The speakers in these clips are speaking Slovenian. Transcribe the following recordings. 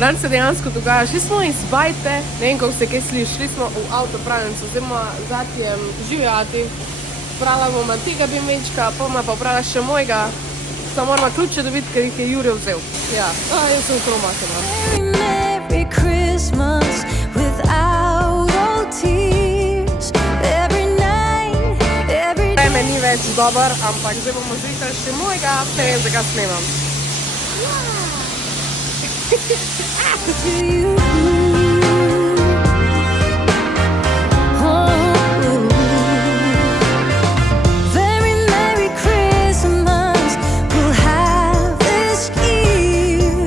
Danes se dejansko dogaja, šli smo iz bajte, ne vem, kako ste kaj slišali, šli smo v avtopravnico, oziroma zatijem živjati. Prala bomo tega bimečka, pa bomo pa prala še mojega, samo moramo ključe dobiti, ker jih je Jure vzel. Ja, jaz sem kromatena. Merry Christmas without all tears. Every night, every day. Vreme ni več dober, ampak zdaj bomo zjutraj še mojega, ne vem, zakaj snemam. to you. Oh, very Merry Christmas we'll have this year.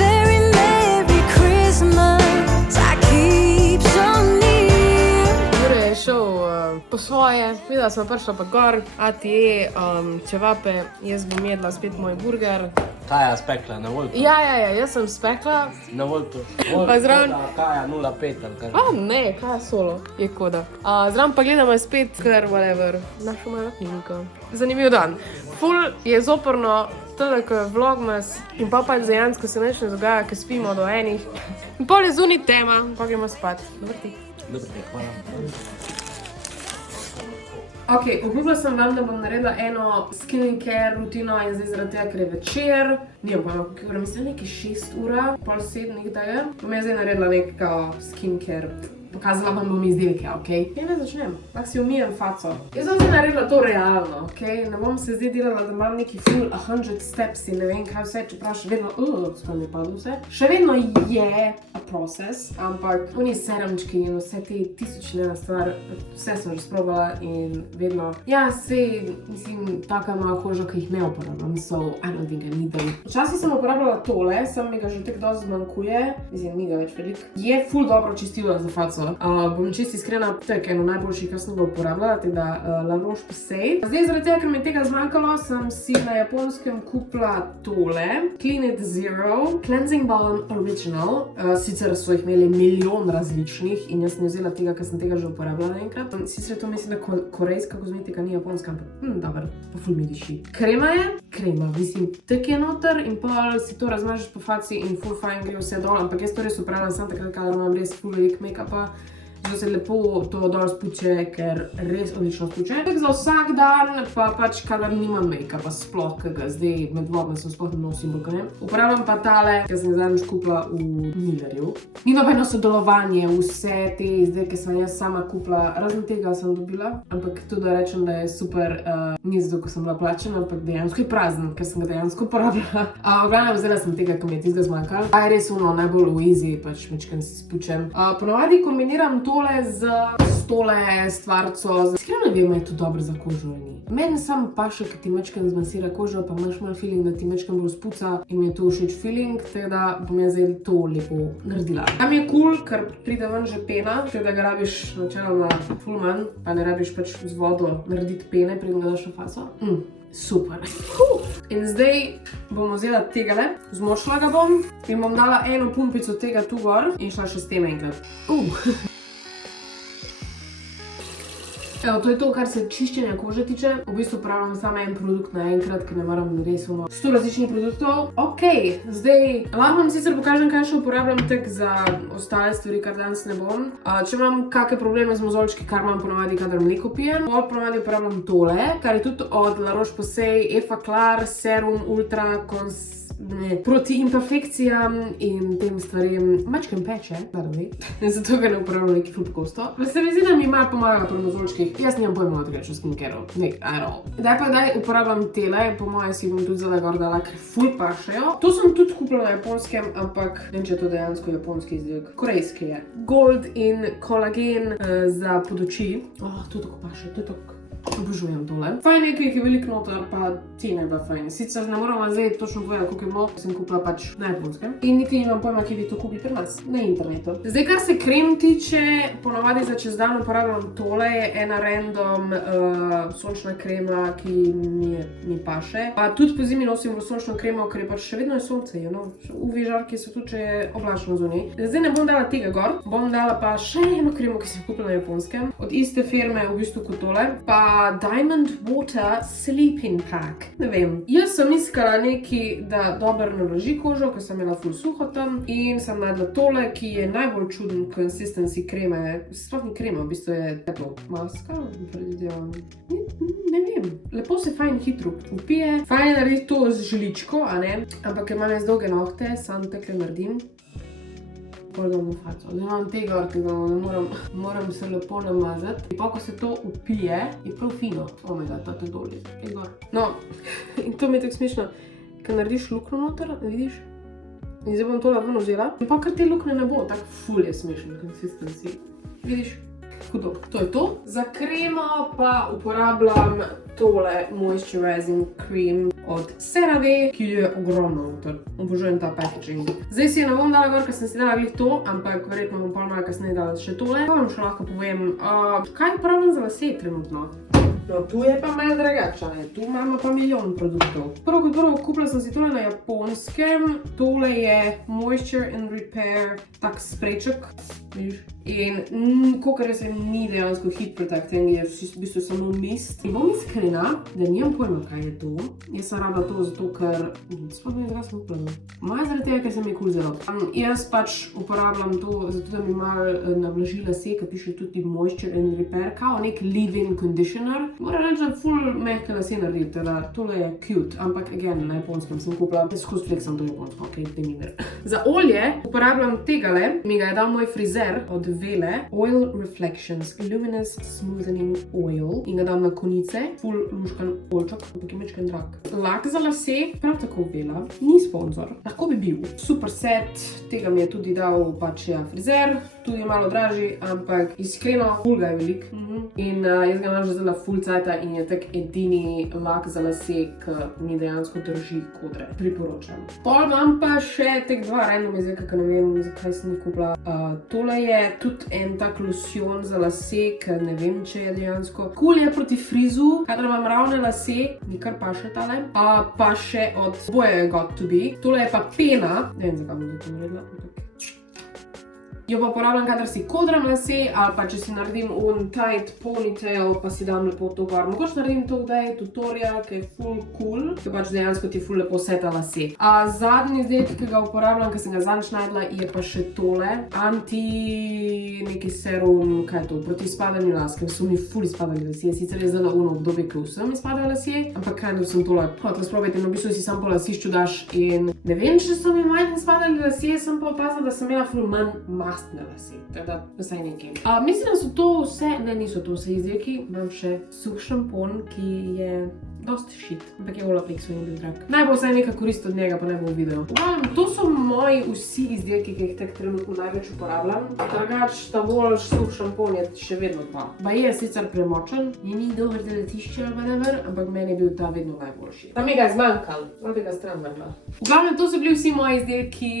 Very Merry Christmas I keep so near. Jure je šel po svoje, videla sem prišla pa gor, ati je čevape, jaz bom jedla spet moj burger. Kaja spekla na Voltu. Ja, jaz sem spekla. Na Voltu. Pa zraven- Kaja 05 ali kaj. Ne, kaj je solo, je koda. Zraven pa gledamo spet, ker whatever, našo malo knjigo. Zanimiv dan. Ful je zoporno, tole, ko je vlogmas in pa dejansko se nič ne dogaja, ker spimo do enih. In pol je zunaj tema, pa gremo spat. Dober ti. Dobro, hvala. Ok, obljubila sem vam, da bom naredila eno skincare rutino in zdaj zaradi tega, ker je večer. Nijem pa, kako ura, mislim, nekaj 6 ura, pol 7, nekaj tega. Bom jaz zdaj naredila nekaj skincare. Pokazala vam bom izdelke, ok? Ja, ne začnem, lahko si umijem faco. Jaz sem zdaj naredila to realno, ok? Ne bom se zdaj delala, da imam neki full 100 steps in ne vem kaj vse, čeprav še vedno, skoro mi je padlo vse. Še vedno je a process, ampak oni serumčki in vse te tisočnena stvar, vse sem že sprobala in vedno, ja, sej, mislim, taka moja koža, ki jih ne uporabljam, so I don't think I need them. Včasih sem uporabljala tole, sem mi ga že tako dosti zmanjkuje, mislim, ni ga več veliko. Je full dobro čistilo za faco. Bom čisto iskrena, tak eno najboljših, kar sem ga uporabljala, teda La Roche-Posay. Zdaj, zaradi tega, ker mi je tega zmanjkalo, sem si na Japonskem kupila tole, Clean It Zero Cleansing Balm Original. Sicer so jih imeli milijon različnih in jaz sem vzela tega, ker sem tega že uporabljala enkrat. Sicer to mislim, da korejska kozmetika ni japonska, ampak dobro, pa ful mi diši. Krema je, mislim, tak je noter in pol si to razmažeš po faci in ful fajn gre vse dol, ampak jaz to res uporabljam samo takrat, kadar imam res ful velik make-upa. Zato se lepo to dol spuče, ker res odlično spuče. Tak za vsak dan, pa pač kadar nimam make-upa sploh, ki ga zdaj med vodom sem sploh ne nosim, bolj ne. Uporabljam pa tale, ki sem zadnjič kupila v Millerju. Ni nobeno sodelovanje, vse te izdelke sem jaz sama kupila, razen tega sem dobila, ampak tudi da rečem, da je super, ni zato, ko sem bila plačena, ampak dejansko je prazen, ker sem ga dejansko uporabljala. V glavnem vzela sem tega, ki mi je tistega zmanjkalo. Je res ono najbolj v easy, pač mečkam si spučem. Ponavadi kombiniram tole z tole stvarco. Iskreno ne vem, je to dobro za kožo ali ni. Meni samo paše, ker ti mečkam zmasira kožo, pa imaš malo feeling, da ti mečkam bolj spuca in mi je to všeč feeling, tako da bom jaz zdaj to lepo naredila. Tam je cool, ker pride ven že pena, tako da ga rabiš načeloma full manj, pa ne rabiš pač z vodo narediti pene, preden ga daš na faco. Super. In zdaj bom vzela tegale, zmočila ga bom in bom dala eno pumpico tega tu gor in šla še s tem enkrat. Evo, to je to, kar se čiščenja kože tiče. V bistvu uporabljam samo en produkt naenkrat, ker ne maram res 100 različnih produktov. Ok, zdaj lahko vam sicer pokažem, kaj še uporabljam tak za ostale stvari, kar danes ne bom. Če imam kakšne probleme z mozolčki, kar imam ponavadi, kadar mleko pijem, ponavadi uporabljam tole, kar je tudi od La Roche-Posay Effaclar Serum Ultra proti imperfekcijam in tem stvarem. Mačkem peče, zato ga ne uporabljam neki ful pogosto. Se mi zdi, da mi malo pomaga pri mozolčkih. Jaz nimam pojma od tega, če skincareu. Daj uporabljam tele, po moje si bom tudi zelo gor dala, ker ful pašejo. To sem tudi kupila na japonskem, ampak ne vem, če je to dejansko japonski izdelek. Korejski je. Gold in kolagen za pod oči. To tako paše, to je tako. Obožujem tole. Fajn je, ker jih je veliko noter, pa cena je bila fajn. Sicer ne moram zdaj točno povedati, koliko je bilo, sem kupila pač na japonskem. In niti nimam pojma, kje bi to kupili pri nas, na internetu. Zdaj, kar se krem tiče, ponavadi za čez dan uporabljam tole, je ena random sončna krema, ki mi paše. Pa tudi po zimi nosim sončno kremo, ker je pač še vedno je sonce, UV žarki so tudi, če je oblačno zunaj. Zdaj ne bom dala tega gor, bom dala pa še eno kremo, ki sem kupila na japonskem, od iste firme v bistvu kot tole. Pa Diamond Water Sleeping Pack. Ne vem, jaz sem iskala nekaj, da dobro naloži kožo, ker sem imela ful suho tam in sem najdla tole, ki je najbolj čuden consistency kreme. Sploh ni krema, v bistvu je to maska, predvidevam. Ne vem, lepo se fajn hitro upije. Fajn je narediti to z žličko, a ne? Ampak ker imam jaz dolge nohte, sam takle naredim. Pogledam na faco. Zdaj imam tega, moram se lepo namazati. In pa, ko se to upije, je prav fino. Omega, tate dol je gor. No, in to mi je tako smešno. Ker narediš luknjo noter, vidiš? In zdaj bom tole ven vzela. In pa kar te luknje ne bo, tako ful je smešen consistency. Vidiš? Hudo. To je to. Za kremo pa uporabljam tole moisturizing cream od CeraVe, ki je ogromno noter. Obožujem ta packaging. Zdaj si je ne bom dala gor, ker sem si dala glih to, ampak verjetno bom pa malo kasneje dala še tole. Pa vam še lahko povem, kaj uporabljam za lase trenutno. No, tu je pa malo drugače, tu imamo pa milijon produktov. Prvo kot prvo, kupila sem si tole na japonskem. Tole je Moisture and Repair tak sprejček, vidiš? In kakor jaz vem, ni dejansko heat protecting, je v bistvu samo mist. In bom iskrena, da nimam pojma, kaj je to. Jaz sem rabila to zato, ker sploh ne sem upala. Maj zaradi tega, ker sem je cool zelo. Jaz pač uporabljam to, zato da mi malo navlaži lase, ker piše tudi Moisture and Repair, kao nek leave-in conditioner. Moram reči, da ful mehke lase narediti, teda tole je cute, ampak again, na japonskem sem kupila. Jaz skozi fleksam to japonsko, ok, demimer. Za olje uporabljam tegale, mi ga je dal moj frizer od Vele, Oil Reflections Luminous Smoothening Oil, in ga dam na konice, ful luškan oljčak, ampak je mečken drag. Lak za lase, prav tako Vela, ni sponsor, lahko bi bil. Super set, tega mi je tudi dal pač frizer, tudi je malo dražji, ampak iskreno, ful ga je velik. In jaz ga imam že zelo ful cajta in je tak edini lak za lase, ki mi dejansko drži kodre. Priporočam. Pol imam pa še tek dva random izdelka, ki ne vem, zakaj sem jih kupila. Tole je tudi en tak losjon za lase, ki ne vem, če je dejansko. Cool je proti frizu, kadar imam ravne lase, mi kar paše tale. Pa še od Boje Got To Be. Tole je pa pena, ne vem, zakaj bom to naredila. Jo pa uporabljam, kadar si kodram lase, ali pa če si naredim tight ponytail, pa si dam lepo to gor. Mogoče naredim to kdaj tutorial, ki je ful cool, ki pač dejansko ti ful lepo seta lase. Zadnji izdelek, ki ga uporabljam, ki sem ga zadnjič najdla, je pa še tole. Neki serum, kaj je to, proti izpadanju las, ker so mi ful izpadali lasje. Sicer je zdaj ono obdobje, ki vsem izpadajo lasje, ampak kaj sem tole hotela sprobati, no v bistvu si sam po lasišču daš in ne vem, če so mi manj izpadali lasje, sem pa opazila, da sem imela ful manj mastne lase, tako da vsaj nekaj. Mislim, da so to vse, ne, niso to vse izdelki, imam še suh šampon, ki je dosti shit, ampak je Olaplex in bil drag. Naj bo vsaj nekaj korist od njega, pa ne bo v videu. To so moji vsi izdelki, ki jih tek trenutno največ uporabljam. Drugač, ta bolj suh šampon je še vedno ta. Pa je sicer premočen, ni dober za letišče ali whatever, ampak meni je bil ta vedno najboljši. Tam mi ga je zmanjkal, zdaj bi ga stran vrgla. V glavnem, to so bili vsi moji izdelki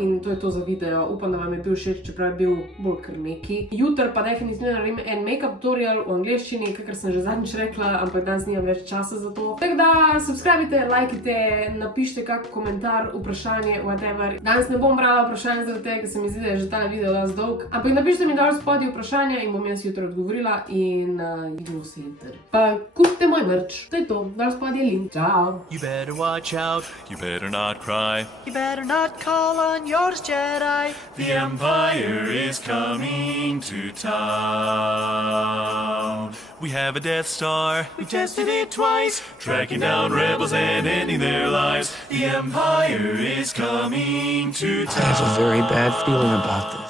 in to je to za video. Upam, da vam je bil všeč, čeprav je bil bolj kar neki. Jutri pa definitivno naredim en make-up tutorial v angleščini, kakor sem že zadnjič rekla, ampak danes nimam več časa za to. Tako da, subscribite, lajkite, napišite kak komentar, vprašanje, whatever. Danes ne bom brala vprašanje zaradi tega, ker se mi zdi, da je že ta video dosti dolg. Ampak napišite mi dol spodaj vprašanja in bom jaz jutri odgovorila in vidimo se jutri. Pa kupite moj merch. To je to, dol spodaj je link. Ciao! You better watch out, you better not cry. You better not call on yours Jedi. The Empire is coming to town. We have a Death Star, we tested it twice, tracking down rebels and ending their lives. The Empire is coming to town. I have a very bad feeling about this.